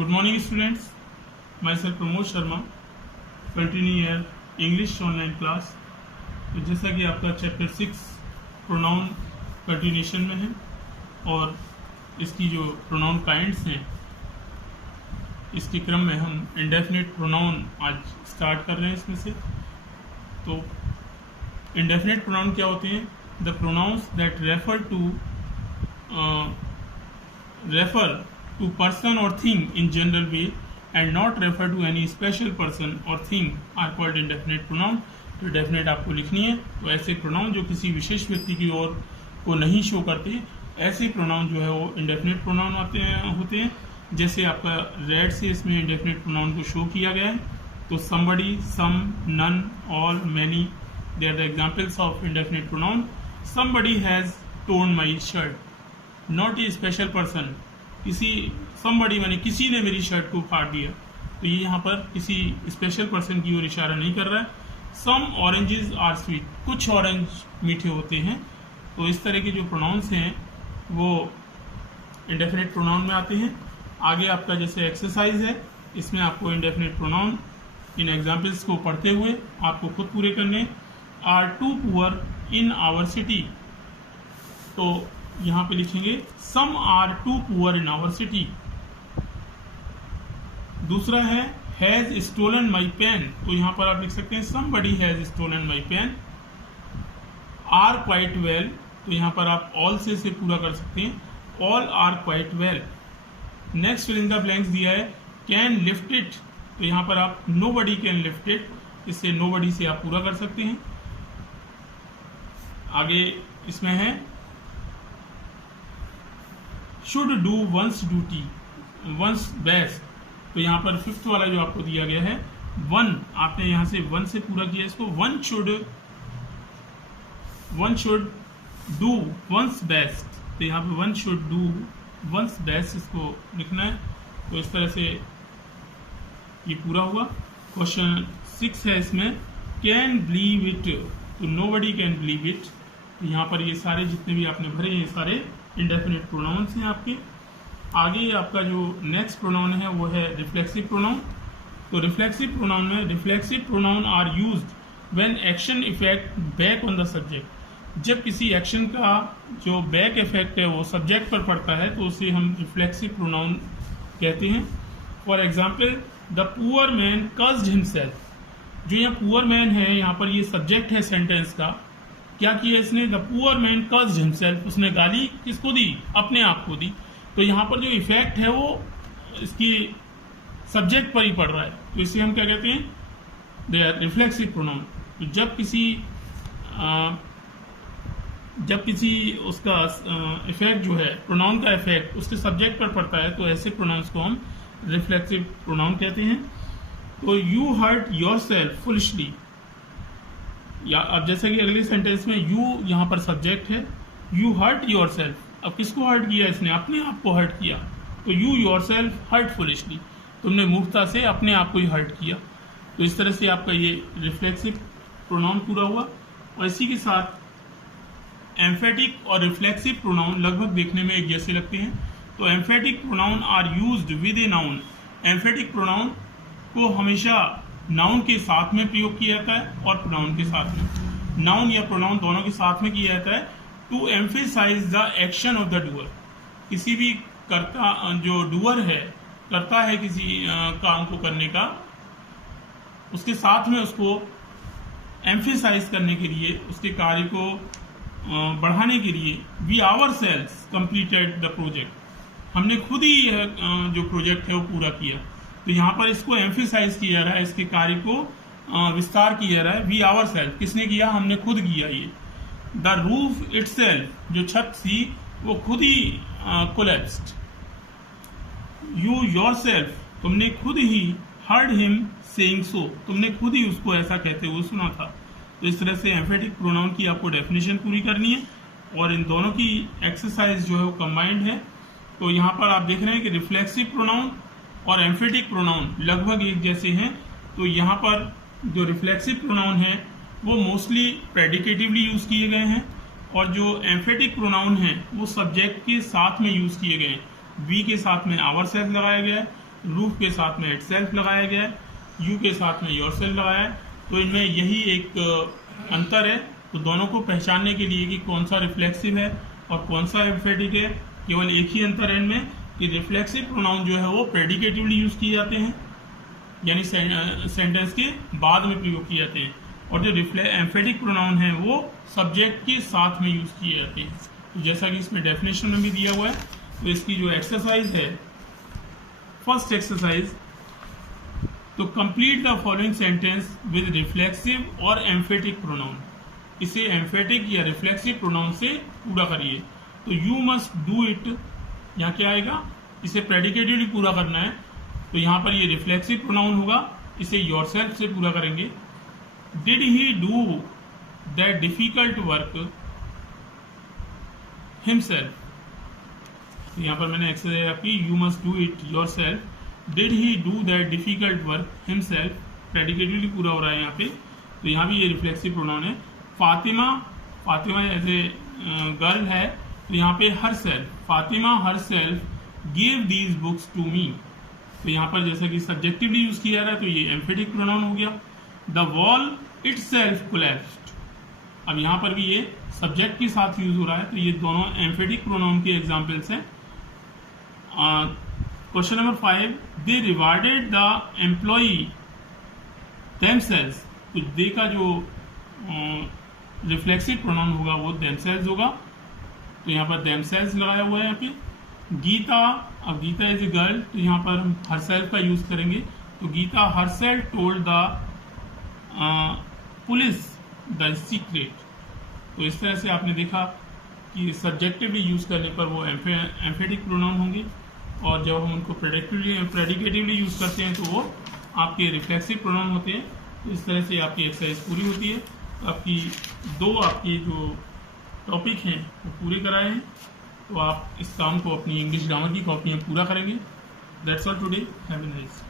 Good morning, students. Myself Pramod Sharma. Continue your English online class. तो जैसा कि आपका चैप्टर 6 प्रोनाउन कंटिन्यूशन में है और इसकी जो प्रोनाउन काइंड्स हैं इसके क्रम में हम इंडेफिनिट प्रोनाउन आज स्टार्ट कर रहे हैं इसमें से। तो इंडेफिनिट प्रोनाउन क्या होते हैं? The pronounce that refer to person or thing in general way and not refer to any special person or thing are called indefinite pronoun। तो डेफिनेट आपको लिखनी है। तो ऐसे प्रोनाउन जो किसी विशेष व्यक्ति की ओर को नहीं शो करते, ऐसे प्रोनाउन जो है वो इंडेफिनिट प्रोनाउन होते हैं। जैसे आपका रेड से इसमें इंडेफिनिट प्रोनाउन को शो किया गया है। तो somebody, some, none, all, many, they are the examples of indefinite pronoun। somebody has torn my shirt, not a special person। somebody माने किसी ने मेरी शर्ट को फाड़ दिया, तो ये यहाँ पर किसी स्पेशल पर्सन की ओर इशारा नहीं कर रहा है। सम ऑरेंजेस आर स्वीट, कुछ ऑरेंज मीठे होते हैं। तो इस तरह के जो प्रोनाउंस हैं वो इंडेफिनिट प्रोनाउन में आते हैं। आगे आपका जैसे एक्सरसाइज है, इसमें आपको इंडेफिनिट प्रोनाउन इन एग्जाम्पल्स को पढ़ते हुए आपको खुद पूरे करने। Are too poor in our city, तो यहाँ पे लिखेंगे some are too poor in our city. दूसरा है हैज स्टोलन माई पेन, तो यहाँ पर आप लिख सकते हैं somebody has stolen my pen. Are quite well, तो यहाँ पर आप ऑल से पूरा कर सकते हैं all are quite well. Next fill in the blanks दिया है कैन लिफ्ट इट, तो यहाँ पर आप nobody कैन लिफ्ट इट, इससे nobody से आप पूरा कर सकते हैं। आगे इसमें है should do one's duty, one's best, तो यहाँ पर फिफ्थ वाला जो आपको दिया गया है वन, आपने यहाँ से वन से पूरा किया इसको। One should do one's best, तो यहाँ पे one should do one's best इसको लिखना है। तो इस तरह से ये पूरा हुआ। क्वेश्चन 6 है इसमें कैन बिलीव इट, तो नोबडी कैन बिलीव इट। तो यहाँ पर ये सारे जितने भी आपने भरे ये सारे इंडेफिनिट प्रोनाउंस हैं आपके। आगे आपका जो नेक्स्ट प्रोनाउन है वो है रिफ्लेक्सिव प्रोनाउन। तो रिफ्लेक्सिव प्रोनाउन में reflexive pronoun are used when action effect back on the subject. जब किसी एक्शन का जो बैक इफेक्ट है वो सब्जेक्ट पर पड़ता है तो उसे हम रिफ्लेक्सिव प्रोनाउन कहते हैं। For example the poor man caused himself, जो यहाँ पुअर मैन है यहाँ पर ये सब्जेक्ट है सेंटेंस का। क्या किया इसने? The poor man caused himself, उसने गाली किसको दी? अपने आप को दी। तो यहाँ पर जो इफेक्ट है वो इसकी सब्जेक्ट पर ही पड़ रहा है, तो इसे हम क्या कहते हैं? They are reflexive pronoun. तो जब किसी उसका इफेक्ट जो है प्रोनाउन का इफेक्ट उसके सब्जेक्ट पर पड़ता है तो ऐसे प्रोनाउंस को हम रिफ्लेक्सिव प्रोनाउन कहते हैं। तो you hurt yourself foolishly, या अब जैसे कि अगले सेंटेंस में यू यहाँ पर सब्जेक्ट है, यू हर्ट योर सेल्फ। अब किसको हर्ट किया इसने? अपने आप को हर्ट किया। तो you yourself hurt foolishly, तुमने मूर्खता से अपने आप को ही हर्ट किया। तो इस तरह से आपका ये रिफ्लेक्सिव प्रोनाउन पूरा हुआ। और इसी के साथ एम्फेटिक और रिफ्लेक्सिव प्रोनाउन लगभग देखने में एक जैसे लगते हैं। तो emphatic pronoun are used with a noun. Emphatic pronoun को हमेशा नाउन के साथ में प्रयोग किया जाता है और प्रोनाउन के साथ में, नाउन या प्रोनाउन दोनों के साथ में किया जाता है to emphasize the action of the doer. किसी भी कर्ता जो डूअर है, करता है किसी काम को करने का, उसके साथ में उसको एम्फेसाइज करने के लिए, उसके कार्य को बढ़ाने के लिए we ourselves completed the project, हमने खुद ही यह जो प्रोजेक्ट है वो पूरा किया। तो यहाँ पर इसको एम्फेसाइज किया जा रहा है, इसके कार्य को विस्तार किया जा रहा है। वी आवर सेल्फ, किसने किया? हमने खुद किया। ये द रूफ इटसेल्फ, जो छत थी वो खुद ही कोलैप्स्ड। यू योरसेल्फ, तुमने खुद he heard him saying so, तुमने खुद ही उसको ऐसा कहते हुए सुना था। तो इस तरह से एम्फेटिक प्रोनाउन की आपको डेफिनेशन पूरी करनी है और इन दोनों की एक्सरसाइज जो है वो कंबाइंड है। तो यहाँ पर आप देख रहे हैं कि रिफ्लेक्सिव प्रोनाउन और एम्फेटिक प्रोनाउन लगभग एक जैसे हैं। तो यहाँ पर जो रिफ्लेक्सिव प्रोनाउन है वो मोस्टली प्रेडिकेटिवली यूज किए गए हैं और जो एम्फेटिक प्रोनाउन है वो सब्जेक्ट के साथ में यूज किए गए हैं। वी के साथ में आवर सेल्फ लगाया गया है रूफ के साथ में इट सेल्फ लगाया गया है, यू के साथ में योर सेल्फ लगाया है। तो इनमें यही एक अंतर है। तो दोनों को पहचानने के लिए कि कौन सा रिफ्लेक्सिव है और कौन सा एम्फेटिक है, केवल एक ही अंतर है इनमें कि रिफ्लेक्सिव प्रोनाउन जो है वो प्रेडिकेटिवली यूज किए जाते हैं, यानी सेंटेंस के बाद में प्रयोग किए जाते हैं, और जो एम्फेटिक प्रोनाउन है वो सब्जेक्ट के साथ में यूज किए जाते हैं। तो जैसा कि इसमें डेफिनेशन में भी दिया हुआ है, तो इसकी जो एक्सरसाइज है, फर्स्ट एक्सरसाइज, तो complete the following sentence with reflexive और एम्फेटिक प्रोनाउन। इसे एम्फेटिक या रिफ्लेक्सिव प्रोनाउन से पूरा करिए। तो यू मस्ट डू इट, यहाँ क्या आएगा, इसे प्रेडिकेटिवली पूरा करना है, तो यहाँ पर ये रिफ्लेक्सिव प्रोनाउन होगा, इसे योरसेल्फ से पूरा करेंगे। Did he do that difficult work himself, तो यहाँ पर मैंने एक्सरसाइज आपकी you must do it yourself. Did he do that difficult work himself, predicatively पूरा हो रहा है यहाँ पे, तो यहाँ भी ये रिफ्लेक्सिव प्रोनाउन है। Fatima, Fatima as a girl है, तो यहाँ पे herself, Fatima herself give these books to me, तो यहाँ पर जैसा कि सब्जेक्टिवली यूज किया जा रहा है तो ये एम्फेटिक प्रोनाउन हो गया। द वॉल इटसेल्फ कोलैप्स्ड, अब यहाँ पर भी ये सब्जेक्ट के साथ यूज हो रहा है, तो ये दोनों एम्फेटिक प्रोनाउन के एग्जाम्पल्स हैं। Question number 5, they rewarded the employee themselves, तो दे का जो रिफ्लेक्सिव प्रोनाउन होगा वो देमसेल्व्स होगा, तो यहाँ पर देमसेल्व्स लगाया हुआ है यहाँ पे। गीता, अब गीता इज ए गर्ल, तो यहाँ पर हम हरसेल्फ का यूज करेंगे, तो Gita herself told the police the secret. तो इस तरह से आपने देखा कि सब्जेक्टिवली यूज करने पर वो एम्फेटिक प्रोनाउन होंगे, और जब हम उनको प्रेडिकेटिवली यूज करते हैं तो वो आपके रिफ्लेक्सिव प्रोनाउन होते हैं। तो इस तरह से आपकी एक्सरसाइज पूरी होती है। तो आपकी दो आपके जो टॉपिक हैं वो पूरे कराए हैं, तो आप इस काम को अपनी इंग्लिश ग्रामर की कॉपी में पूरा करेंगे। That's all today, have a nice.